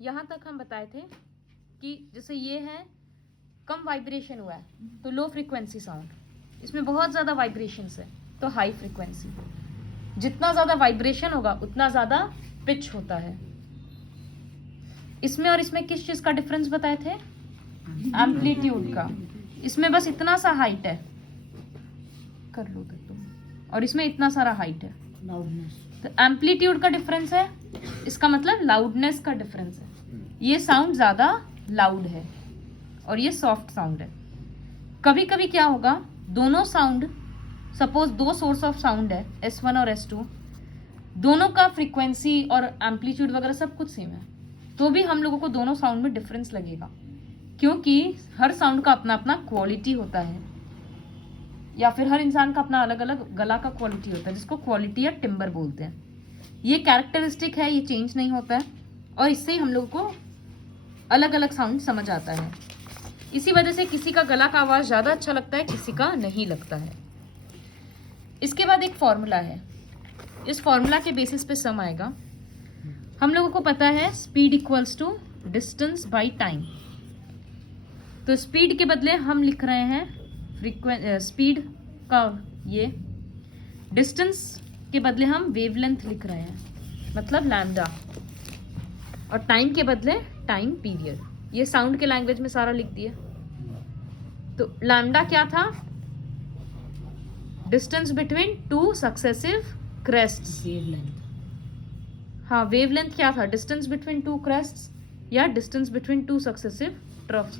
यहाँ तक हम बताए थे कि जैसे ये है कम वाइब्रेशन हुआ है तो लो फ्रीक्वेंसी साउंड, इसमें बहुत ज़्यादा वाइब्रेशंस है तो हाई फ्रीक्वेंसी। जितना ज़्यादा वाइब्रेशन होगा उतना ज़्यादा पिच होता है। इसमें और इसमें किस चीज़ का डिफरेंस बताए थे? एम्पलीट्यूड का। इसमें बस इतना सा हाइट है, कर लो तो तुम, और इसमें इतना सारा हाइट है। तो एम्पलीट्यूड का डिफरेंस है, इसका मतलब लाउडनेस का डिफरेंस है। ये साउंड ज़्यादा लाउड है और ये सॉफ्ट साउंड है। कभी कभी क्या होगा, दोनों साउंड, सपोज दो सोर्स ऑफ साउंड है S1 और S2, दोनों का फ्रीक्वेंसी और एम्पलीट्यूड वगैरह सब कुछ सेम है, तो भी हम लोगों को दोनों साउंड में डिफरेंस लगेगा, क्योंकि हर साउंड का अपना अपना क्वालिटी होता है, या फिर हर इंसान का अपना अलग अलग गला का क्वालिटी होता है, जिसको क्वालिटी या टिम्बर बोलते हैं। ये कैरेक्टरिस्टिक है, ये चेंज नहीं होता है, और इससे ही हम लोगों को अलग अलग साउंड समझ आता है। इसी वजह से किसी का गला का आवाज़ ज़्यादा अच्छा लगता है, किसी का नहीं लगता है। इसके बाद एक फॉर्मूला है, इस फॉर्मूला के बेसिस पे सम आएगा। हम लोगों को पता है speed equals to distance by time, तो स्पीड के बदले हम लिख रहे हैं स्पीड का ये, डिस्टेंस के बदले हम वेवलेंथ लिख रहे हैं, मतलब लैम्डा, और टाइम के बदले टाइम पीरियड। ये साउंड के लैंग्वेज में सारा लिख दिया। तो लैम्डा क्या था? Distance between two successive crests. हाँ, वेवलेंथ क्या था? डिस्टेंस बिटवीन टू क्रेस्ट्स या distance between two successive troughs.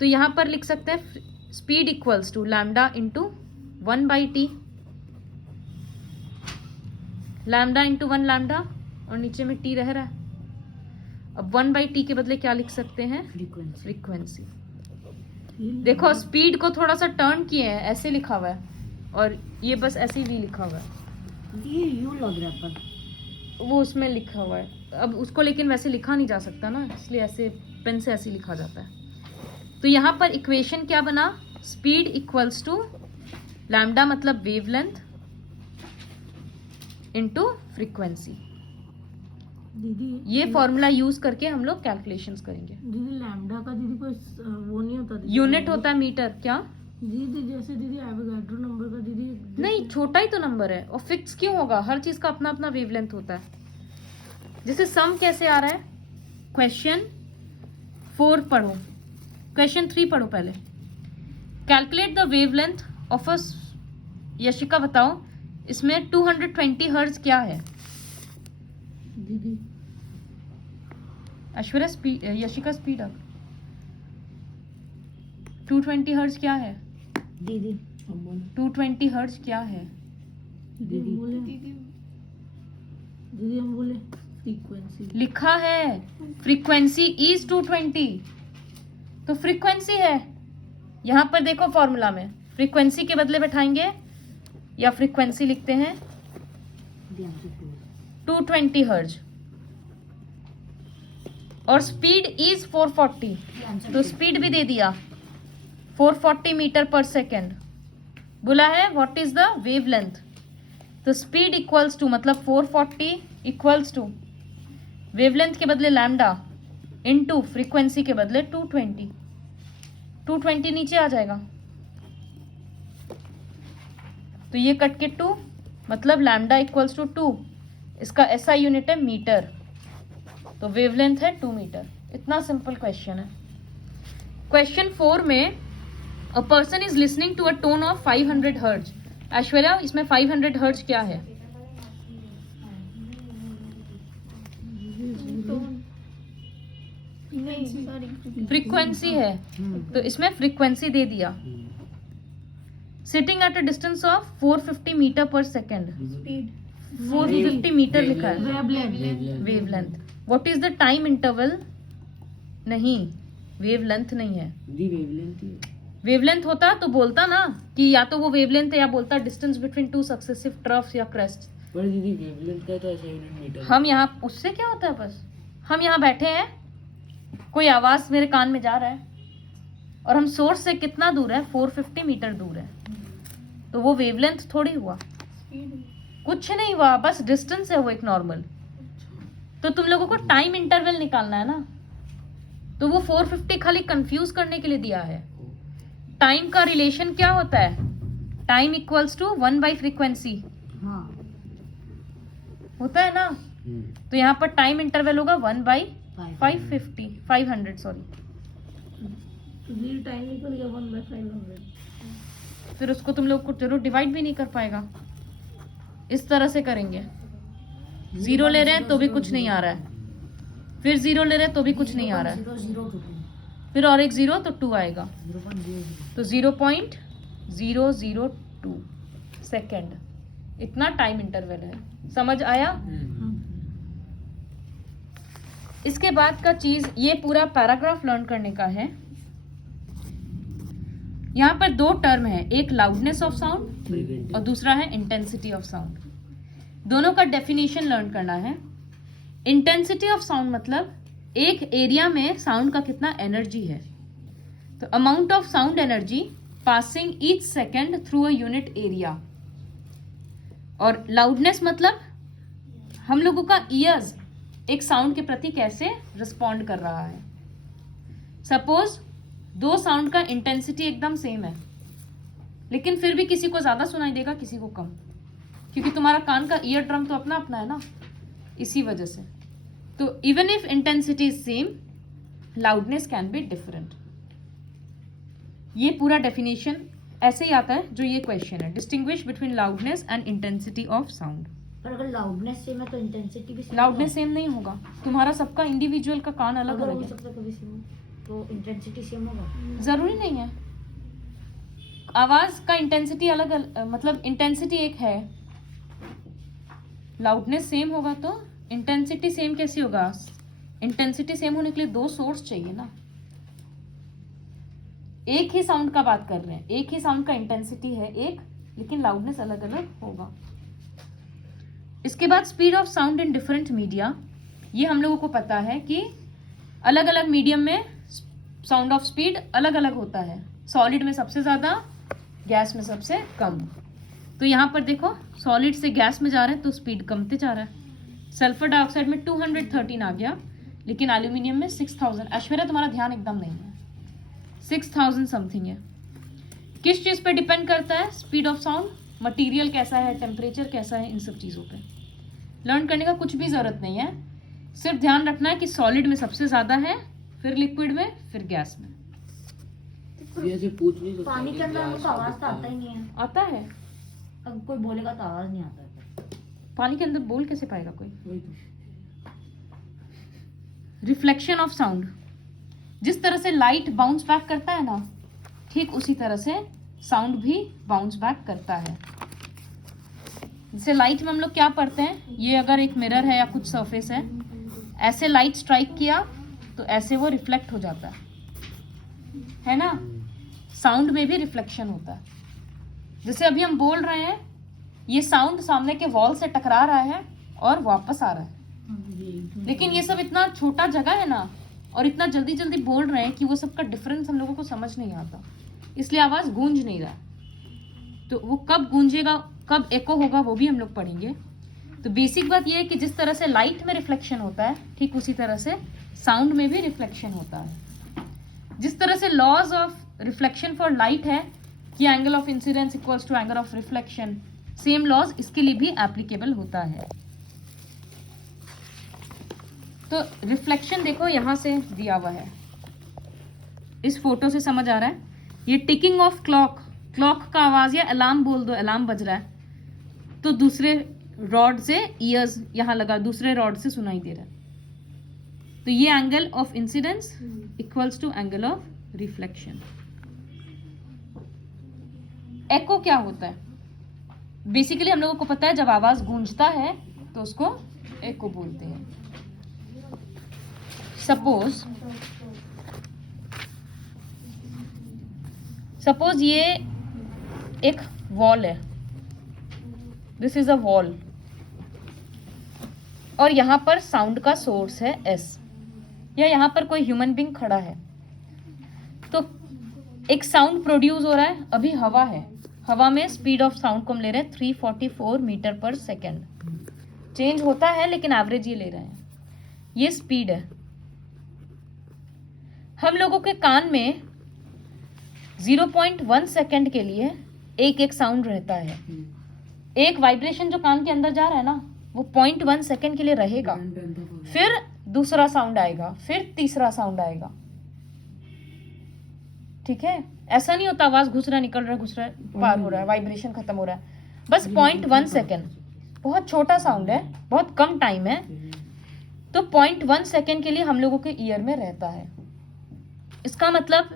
तो यहां पर लिख सकते हैं speed equals to lambda into 1/t, lambda into 1 lambda, और नीचे में t रह रहा है। अब 1/t के बदले क्या लिख सकते हैं? फ्रीक्वेंसी। देखो स्पीड को थोड़ा सा टर्न किए हैं, ऐसे लिखा हुआ है, और ये बस ऐसे ही लिखा हुआ है, ये यू लग रहा है पर वो उसमें लिखा हुआ है। अब उसको लेकिन वैसे लिखा नहीं जा सकता ना, इसलिए ऐसे पेन से ऐसे लिखा जाता है। तो यहाँ पर इक्वेशन क्या बना? स्पीड इक्वल्स टू लैम्डा मतलब वेवलेंथ इनटू फ्रीक्वेंसी। दीदी ये फॉर्मूला यूज करके हम लोग कैलकुलेशंस करेंगे। दीदी लैम्डा का दीदी कोई वो नहीं होता दीदी, यूनिट होता है मीटर। क्या? दीदी जैसे दीदी एवोगाड्रो नंबर का दीदी नहीं, छोटा ही तो नंबर है, और फिक्स क्यों होगा? हर चीज का अपना अपना वेवलेंथ होता है। जैसे सम कैसे आ रहा है? क्वेश्चन 4 पढ़ो, क्वेश्चन 3 पढ़ो पहले। Calculate the wavelength of a, Yashika बताओ इसमें 220 हर्ट्ज क्या है? दीदी Aishwarya speed, Yashika speed up. 220 hertz क्या है? दीदी 220 हर्ट्ज क्या है? दीदी बोले दीदी हम बोले फ्रीक्वेंसी लिखा है फ्रीक्वेंसी इज 220, तो फ्रीक्वेंसी है। यहां पर देखो फॉर्मूला में फ्रीक्वेंसी के बदले बैठाएंगे या फ्रीक्वेंसी लिखते हैं 220 हर्ट्ज, और स्पीड इज 440, तो स्पीड भी दे दिया 440 मीटर पर सेकेंड। बोला है व्हाट इज द वेवलेंथ, तो स्पीड इक्वल्स टू मतलब 440 इक्वल्स टू वेवलेंथ के बदले लैम्डा इनटू फ्रीक्वेंसी के बदले 220। 220 नीचे आ जाएगा, तो ये कट के 2 मतलब लैम्डा इक्वल्स टू 2, इसका SI यूनिट है मीटर, तो वेवलेंथ है 2 मीटर। इतना सिंपल क्वेश्चन है। क्वेश्चन 4 में a person is listening to a tone of 500 hertz. Aishwarya इसमें 500 हर्ट्ज क्या है? फ्रीक्वेंसी है, तो इसमें फ्रीक्वेंसी दे दिया। Sitting at a distance of 450 metre per second, 450 metre लिखा है। Wavelength. What is the time interval? नहीं, वेवलेंथ नहीं है। वेवलेंथ होता तो बोलता ना कि या तो वो वेवलेंथ है या बोलता distance between two successive troughs या क्रेस्ट। पर दीदी वेवलेंथ का तो ऐसा यूनिट मीटर। हम यहाँ, उससे क्या होता है, बस हम यहाँ बैठे हैं, कोई आवाज मेरे कान में जा रहा है, और हम सोर्स से कितना दूर है? 450 मीटर दूर है, तो वो वेवलेंथ थोड़ी हुआ, कुछ नहीं हुआ, बस डिस्टेंस है वो एक नॉर्मल। तो तुम लोगों को टाइम इंटरवल निकालना है ना, तो वो 450 खाली कंफ्यूज करने के लिए दिया है। टाइम का रिलेशन क्या होता है? टाइम इक्वल्स टू 1/फ्रीक्वेंसी हाँ होता है ना। तो यहाँ पर टाइम इंटरवल होगा 1/500 सॉरी। तो दीदी टाइम निकल गया 1/500। फिर उसको तुम लोग को जरूर डिवाइड भी नहीं कर पाएगा। इस तरह से करेंगे, 0 ले रहे हैं तो भी कुछ नहीं आ रहा है, फिर 0 ले रहे हैं तो भी कुछ नहीं आ रहा है, 0.002 फिर और एक 0 तो 2 आएगा, 0.00। तो 0.002 सेकेंड, इतना टाइम इंटरवल है। समझ आया? इसके बाद का चीज, ये पूरा पैराग्राफ लर्न करने का है। यहाँ पर 2 टर्म है, एक लाउडनेस ऑफ साउंड और दूसरा है इंटेंसिटी ऑफ साउंड। दोनों का डेफिनेशन लर्न करना है। इंटेंसिटी ऑफ साउंड मतलब एक एरिया में साउंड का कितना एनर्जी है, तो amount of sound energy passing each second through a unit area. और लाउडनेस मतलब हम लोगों का ईयर्स एक साउंड के प्रति कैसे रिस्पॉन्ड कर रहा है। सपोज 2 साउंड का इंटेंसिटी एकदम सेम है, लेकिन फिर भी किसी को ज़्यादा सुनाई देगा, किसी को कम, क्योंकि तुम्हारा कान का ईयर ड्रम तो अपना अपना है ना, इसी वजह से। तो even if intensity is same, loudness can be different. ये पूरा डेफिनेशन ऐसे ही आता है जो ये क्वेश्चन है, distinguish between loudness and intensity of sound. पर अगर लाउडनेस सेम है तो इंटेंसिटी भी सेम लाउडनेस सेम नहीं होगा, तुम्हारा सबका इंडिविजुअल का कान अलग अगर अलग हो है। सकता है कभी सेम तो इंटेंसिटी सेम होगा। जरूरी नहीं है, आवाज का इंटेंसिटी अलग मतलब इंटेंसिटी एक है, लाउडनेस सेम होगा तो इंटेंसिटी सेम कैसे होगा? इंटेंसिटी सेम होने के लिए 2 सोर्स चाहिए ना। एक ही साउंड का बात कर रहे हैं, एक ही साउंड का इंटेंसिटी है एक, लेकिन लाउडनेस अलग अलग होगा। इसके बाद speed of sound in different media. ये हम लोगों को पता है कि अलग अलग मीडियम में साउंड ऑफ स्पीड अलग अलग होता है। सॉलिड में सबसे ज़्यादा, गैस में सबसे कम। तो यहाँ पर देखो, सॉलिड से गैस में जा रहे हैं तो स्पीड कमते जा रहा है। सल्फर डाइऑक्साइड में 213 आ गया, लेकिन एल्यूमिनियम में 6000। ऐश्वर्या तुम्हारा ध्यान एकदम नहीं है, 6000 समथिंग है। किस चीज़ पे डिपेंड करता है स्पीड ऑफ साउंड? मटेरियल कैसा है, टेम्परेचर कैसा है, इन सब चीज़ों पे लर्न करने का कुछ भी ज़रूरत नहीं है। सिर्फ ध्यान रखना है कि सॉलिड में सबसे ज़्यादा है, फिर लिक्विड में, फिर गैस में। ये ऐसे पूछ नहीं सकते पानी कि के अंदर क्या हमको आवाज तो आता ही नहीं है। आता है, अब कोई बोलेगा तो आवाज नहीं आता है। पानी के अंदर बोल कैसे पाएगा कोई? वही तो। रिफ्लेक्शन ऑफ साउंड, जिस तरह से लाइट बाउंस बैक करता है ना, ठीक उसी तरह से साउंड भी बाउंस बैक करता है। जैसे लाइट में हम लोग क्या पढ़ते हैं, ये अगर एक मिरर है या कुछ सरफेस है, ऐसे लाइट स्ट्राइक किया तो ऐसे वो रिफ्लेक्ट हो जाता है ना। साउंड में भी रिफ्लेक्शन होता है। जैसे अभी हम बोल रहे हैं, ये साउंड सामने के वॉल से टकरा रहा है और वापस आ रहा है, लेकिन ये सब इतना छोटा जगह है ना, और इतना जल्दी जल्दी बोल रहे हैं कि वो सब का डिफरेंस हम लोगों को समझ नहीं आता, इसलिए आवाज़ गूंज नहीं रहा। तो वो कब गूंजेगा, कब एको होगा, वो भी हम लोग पढ़ेंगे। तो बेसिक बात ये है कि जिस तरह से लाइट में रिफ्लेक्शन होता है, ठीक उसी तरह से साउंड में भी रिफ्लेक्शन होता है। जिस तरह से laws of reflection for light है कि angle of incidence equals to angle of reflection, same laws इसके लिए भी एप्लीकेबल होता है। तो रिफ्लेक्शन देखो यहाँ से दिया हुआ है, इस फोटो से समझ आ रहा है। ये टिकिंग ऑफ क्लॉक, क्लॉक का आवाज़ या अलार्म बोल दो, अलार्म बज रहा है तो दूसरे रॉड से ईयर्स यहाँ लगा, दूसरे रॉड से सुनाई दे रहा है। तो ये angle of incidence equals to angle of reflection. Echo क्या होता है? बेसिकली हम लोगों को पता है, जब आवाज गूंजता है तो उसको एको बोलते हैं। सपोज ये एक वॉल है, दिस इज अ वॉल, और यहाँ पर साउंड का सोर्स है एस, या यहाँ पर कोई ह्यूमन बीइंग खड़ा है, तो एक साउंड प्रोड्यूस हो रहा है। अभी हवा है, हवा में स्पीड ऑफ साउंड को हम ले रहे हैं 344 मीटर पर सेकेंड। चेंज होता है लेकिन एवरेज ये ले रहे हैं। ये स्पीड है। हम लोगों के कान में 0.1 सेकेंड के लिए एक एक साउंड रहता है। एक वाइब्रेशन जो कान के अंदर जा रहा है ना, वो 0.1 सेकेंड के लिए रहेगा, फिर दूसरा साउंड आएगा, फिर तीसरा साउंड आएगा। ठीक है, ऐसा नहीं होता आवाज घुस रहा निकल रहा घुस रहा पार हो रहा है, वाइब्रेशन खत्म हो रहा है। बस 0.1 सेकेंड, बहुत छोटा साउंड है, बहुत कम टाइम है, तो 0.1 सेकेंड के लिए हम लोगों के ईयर में रहता है। इसका मतलब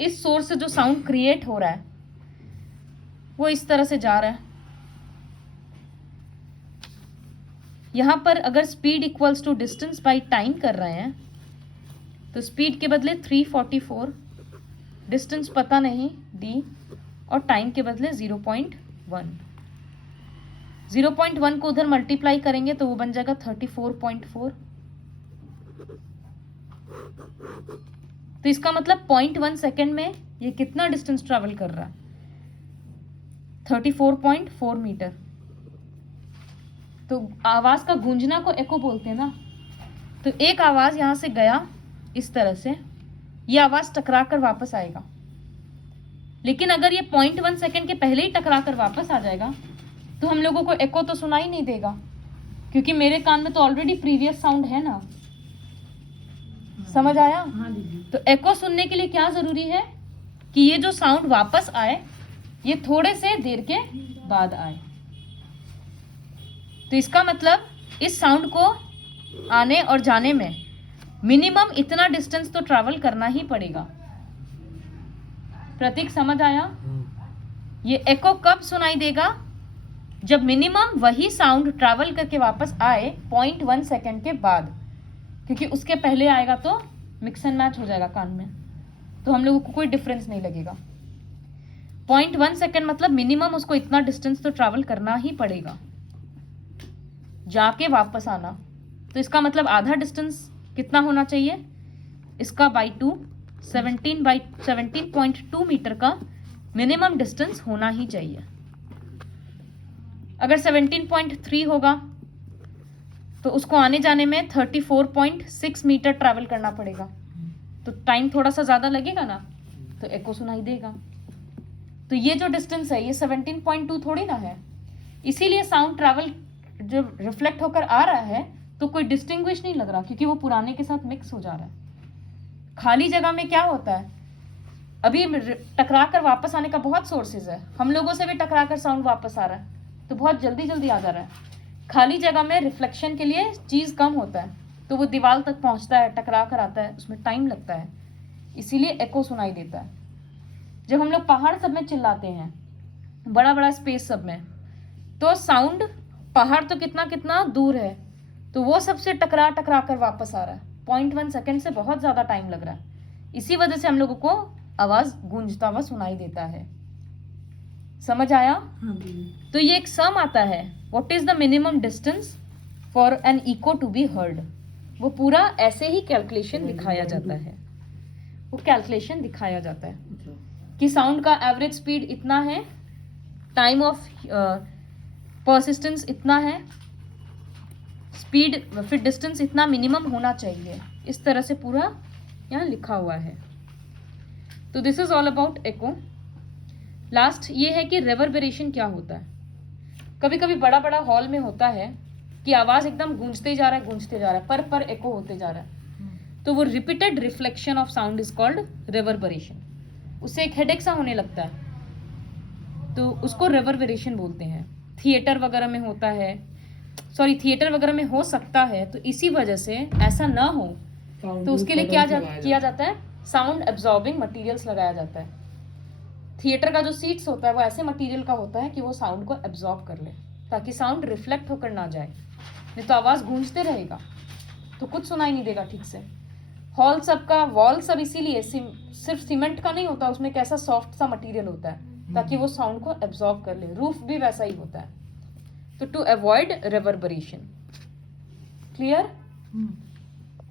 इस सोर्स से जो साउंड क्रिएट हो रहा है वो इस तरह से जा रहा है। यहां पर अगर speed equals to distance by time कर रहे हैं तो स्पीड के बदले 344, डिस्टेंस पता नहीं डी, और टाइम के बदले 0.1। 0.1 को उधर मल्टीप्लाई करेंगे तो वो बन जाएगा 34.4। तो इसका मतलब 0.1 सेकेंड में ये कितना डिस्टेंस ट्रेवल कर रहा है? 34.4 मीटर। तो आवाज का गूंजना को एको बोलते हैं ना। तो एक आवाज यहां से गया इस तरह से, ये आवाज टकरा कर वापस आएगा। लेकिन अगर ये 0.1 सेकेंड के पहले ही टकरा कर वापस आ जाएगा तो हम लोगों को एको तो सुनाई नहीं देगा, क्योंकि मेरे कान में तो ऑलरेडी प्रीवियस साउंड है ना। समझ आया? हाँ दीदी। तो एको सुनने के लिए क्या जरूरी है कि ये जो साउंड वापस आए ये थोड़े से देर के बाद आए। तो इसका मतलब इस साउंड को आने और जाने में मिनिमम इतना डिस्टेंस तो ट्रैवल करना ही पड़ेगा। प्रतीक समझ आया? ये एको कब सुनाई देगा? जब मिनिमम वही साउंड ट्रैवल करके वापस आए 0.1 सेकेंड के बाद, क्योंकि उसके पहले आएगा तो मिक्स एंड मैच हो जाएगा कान में, तो हम लोगों को कोई डिफरेंस नहीं लगेगा। 0.1 सेकेंड मतलब मिनिमम उसको इतना डिस्टेंस तो ट्रैवल करना ही पड़ेगा जाके वापस आना। तो इसका मतलब आधा डिस्टेंस कितना होना चाहिए? इसका बाई 2, 17.2 मीटर का मिनिमम डिस्टेंस होना ही चाहिए। अगर 17.3 होगा तो उसको आने जाने में 34.6 मीटर ट्रैवल करना पड़ेगा, तो टाइम थोड़ा सा ज़्यादा लगेगा ना, तो एको सुनाई देगा। तो ये जो डिस्टेंस है ये 17.2 थोड़ी ना है। इसीलिए साउंड ट्रैवल जो रिफ्लेक्ट होकर आ रहा है तो कोई डिस्टिंग्विश नहीं लग रहा, क्योंकि वो पुराने के साथ मिक्स हो जा रहा है। खाली जगह में क्या होता है, अभी टकरा कर वापस आने का बहुत सोर्सेज है। हम लोगों से भी टकरा कर साउंड वापस आ रहा है, तो बहुत जल्दी जल्दी आ जा रहा है। खाली जगह में रिफ्लेक्शन के लिए चीज़ कम होता है, तो वो दीवार तक पहुंचता है, टकरा कर आता है, उसमें टाइम लगता है, इसीलिए एको सुनाई देता है। जब हम लोग पहाड़ सब में चिल्लाते हैं, बड़ा बड़ा स्पेस सब में, तो साउंड पहाड़ तो कितना कितना दूर है, तो वो सबसे टकरा टकरा कर वापस आ रहा है। 0.1 सेकेंड से बहुत ज़्यादा टाइम लग रहा है, इसी वजह से हम लोगों को आवाज़ गूंजता हुआ सुनाई देता है। समझ आया? हाँ दीदी। तो ये एक सम आता है, what is the minimum distance for an echo to be heard. वो पूरा ऐसे ही कैलकुलेशन दिखाया जाता है, वो कैलकुलेशन दिखाया जाता है कि साउंड का एवरेज स्पीड इतना है, टाइम ऑफ परसिस्टेंस इतना है, स्पीड फिर डिस्टेंस इतना मिनिमम होना चाहिए। इस तरह से पूरा यहाँ लिखा हुआ है। तो this is all about echo. Last ये है कि रेवर्बरेशन क्या होता है। कभी कभी बड़ा बड़ा हॉल में होता है कि आवाज़ एकदम गूंजते जा रहा है, गूंजते जा रहा है, पर एको होते जा रहा है, तो वो repeated reflection of sound is called reverberation. उससे एक हेडेक सा होने लगता है, तो उसको रेवर्बरेशन बोलते हैं। थिएटर वगैरह में होता है, थिएटर वगैरह में हो सकता है, तो इसी वजह से ऐसा ना हो तो उसके लिए किया जाता है, साउंड एब्जॉर्बिंग मटेरियल्स लगाया जाता है। थिएटर का जो सीट्स होता है वो ऐसे मटेरियल का होता है कि वो साउंड को एब्जॉर्ब कर ले, ताकि साउंड रिफ्लेक्ट होकर ना जाए, नहीं तो आवाज़ गूंजते रहेगा तो कुछ सुनाई नहीं देगा ठीक से। हॉल सब का वॉल सब इसीलिए सिर्फ सीमेंट का नहीं होता, उसमें कैसा सॉफ्ट सा मटेरियल होता है ताकि वो साउंड को एब्जॉर्ब कर ले। रूफ भी वैसा ही होता है, तो टू अवॉइड रेवर्बरेशन। क्लियर?